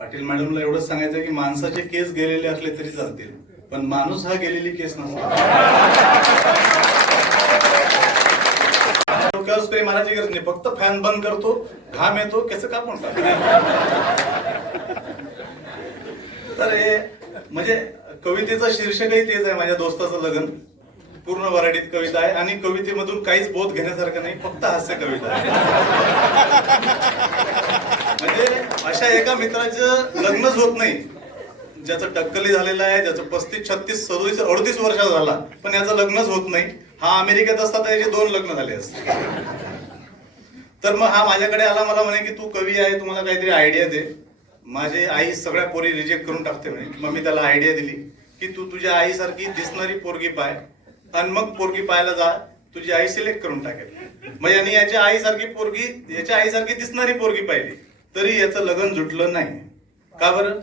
पाटील मॅडमला एवढंच सांगायचं की माणसाचे केस गेलेले असले तरी चालतील, पण माणूस हा गेलेली केस नसतो. डोक्यावर स्प्रे मारायची गरज नाही, फक्त फॅन बंद करतो, घाम येतो, केस कापून टाकतो. तर हे म्हणजे कवितेचं शीर्षकही तेच आहे, माझ्या दोस्ताचं लग्न. पूर्ण वराडीत कविता आहे आणि कवितेमधून काहीच बोध घेण्यासारखं नाही, फक्त हास्य कविता आहे. म्हणजे अशा एका मित्राचं लग्नच होत नाही, ज्याचं टक्कली झालेलं आहे, ज्याचं 35, 36, 37, 38 वर्ष झाला, पण याचं लग्नच होत नाही. हा अमेरिकेत असता तर याचे 2 लग्न झाले असते. तर मग हा माझ्याकडे आला, मला म्हणे की तू कवी आहे, तुम्हाला काहीतरी आयडिया दे. माझी आई सगळ्या पोरी रिजेक्ट करून टाकते म्हणे. मग मी त्याला आयडिया दिली की तू तुझ्या आईसारखी दिसणारी पोरगी पाय आणि मग पोरगी पाहायला जा, तुझी आई सिलेक्ट करून टाकेल. मग यांनी याच्या आईसारखी दिसणारी पोरगी पाहिली, तरी याचं लग्न जुटलं नाही. का बरं?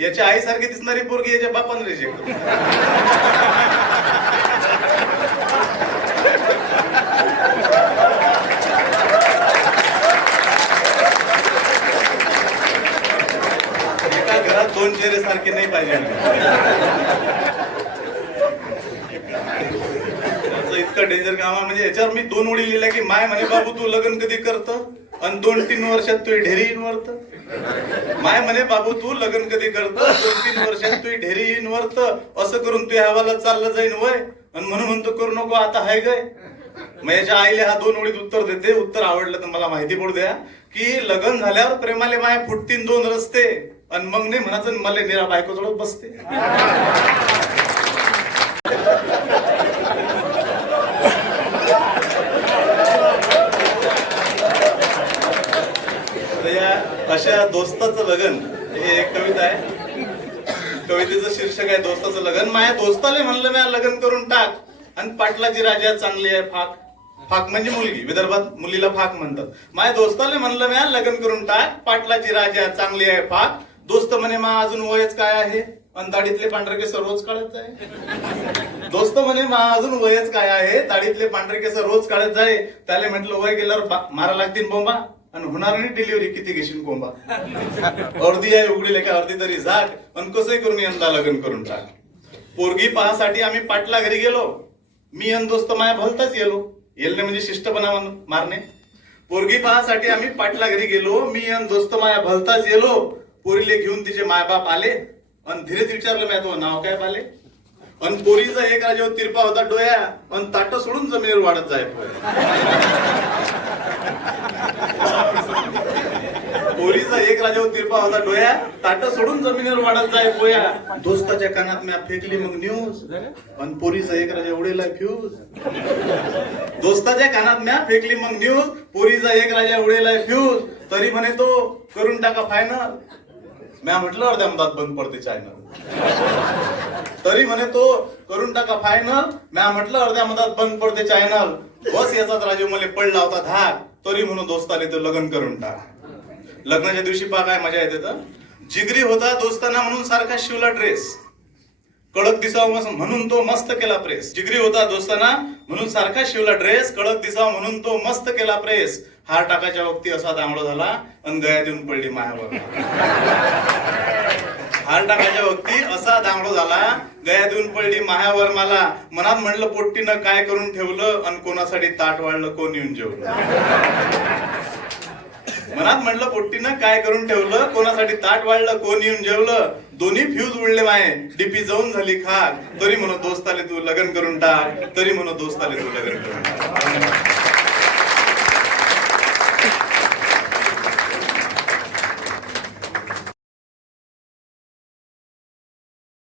याच्या आईसारखी दिसणारी पोरगी याच्या बापाने रिजेक्ट करून. एका घरात 2 चेहरे सारखे नाही पाहिजे. इतकं डेंजर काम आहे. म्हणजे याच्यावर मी 2 ओळी लिहिल्या की माय म्हणे बाबू तू लग्न कधी करत आणि 2-3 वर्षात तू ढेरी येईन वरत. माय म्हणे बाबू तू लग्न कधी करत, 2-3 वर्षात तू ढेरी येईन वरत. असं करून तू हवाला चाललं जाईन वय आणि म्हणून म्हणतो करू नको आता हाय गय. मग याच्या आईले हा 2 ओळीत उत्तर देते. उत्तर आवडलं तर मला माहिती पडू द्या की लग्न झाल्यावर प्रेमाले माय फुटतीन 2 रस्ते आणि मग नाही म्हणायचं मला निरा बायको जवळ बसते. अशा दोस्ताचं लग्न हे एक कविता आहे. कवितेचं शीर्षक आहे दोस्ताचं लग्न. माझ्या दोस्ताले म्हणलं मी लग्न करून टाक आणि पाटलाची राजा चांगली आहे फाक. फाक म्हणजे मुलगी, विदर्भात मुलीला फाक म्हणतात. माझ्या दोस्ताले म्हणलं मी लग्न करून टाक, पाटलाची राजा चांगली आहे फाक. दोस्त म्हणे मा अजून वयच काय आहे आणि दाढीतले पांढरे केस रोज काढत जाय. दोस्त म्हणे मा अजून वयच काय आहे, दाढीतले पांढरे केस रोज काढत जाय. त्याला म्हटलं वय गेल्यावर मारा लागतील बोंबा आणि होणार नाही डिलिव्हरी, किती घेशील कोंबा. अर्धी आहे उघडी का अर्धी तरी झाक आणि कसंही करून यंदा लग्न करून टाक. पोरगी पाहासाठी आम्ही पाटला घरी गेलो, मी अन दोस्त माया भलताच गेलो. येलने म्हणजे शिष्टपणा मारणे. पोरगी पाहासाठी आम्ही पाटला घरी गेलो, मी अन दोस्त माया भलताच गेलो. पोरीले घेऊन तिचे मायबाप आले आणि धीरेच विचारलं मी तो नाव काय पाले. आणि पोरीचा एक राजावर तिरपा होता डोया आणि ताट सोडून जमिनीवर वाढत जाय. पोरीचा एक राजावर तिरपा होता डोया, ताट सोडून जमिनीवर वाढत जाय पोया. दोस्ताच्या कानात मी फेकली मग न्यूज आणि पोरीचा एक राजा उडेला फ्यूज. दोस्ताच्या कानात मी फेकली मग न्यूज, पोरीचा एक राजा उडेला फ्यूज. तरी म्हणे तो करून टाका फायनल. मी म्हटलं अर्ध्या मधात बंद पडते चॅनल. तरी म्हणे तो करून टाका फायनल. मी म्हटलं अर्ध्या मधात बंद पडते चॅनल. बस याचाच राजा मला पडला होता धाक. तरी म्हणून दोस्ताने तो लग्न करून टाक. लग्नाच्या दिवशी पहा काय मजा येते. तर जिगरी होता दोस्ताना म्हणून सारखा शिवला ड्रेस, कडक दिसावा म्हणून तो मस्त केला प्रेस. जिगरी होता दोस्ताना म्हणून सारखा शिवला ड्रेस, कडक दिसावा म्हणून तो मस्त केला प्रेस. हार टाकाच्या वक्ती असा दांगडो झाला आणि गळ्यात येऊन पडली मायावर. हार टाकाच्या वक्ती असा दांगडो झाला, गळ्यात येऊन पडली मायावर मला. मनात म्हणलं पोट्टीनं काय करून ठेवलं आणि कोणासाठी ताट वाढलं कोण येऊन जेवलं. मनात म्हणलं पोट्टीनं काय करून ठेवलं, कोणासाठी ताट वाढलं कोण येऊन जेवलं. दोन्ही फ्यूज उडले माये, डीपी जाऊन झाली खाक. तरी म्हणून दोस्ताले तू लग्न करून टाक, तरी म्हणून दोस्ताले तू लग्न करून टाक.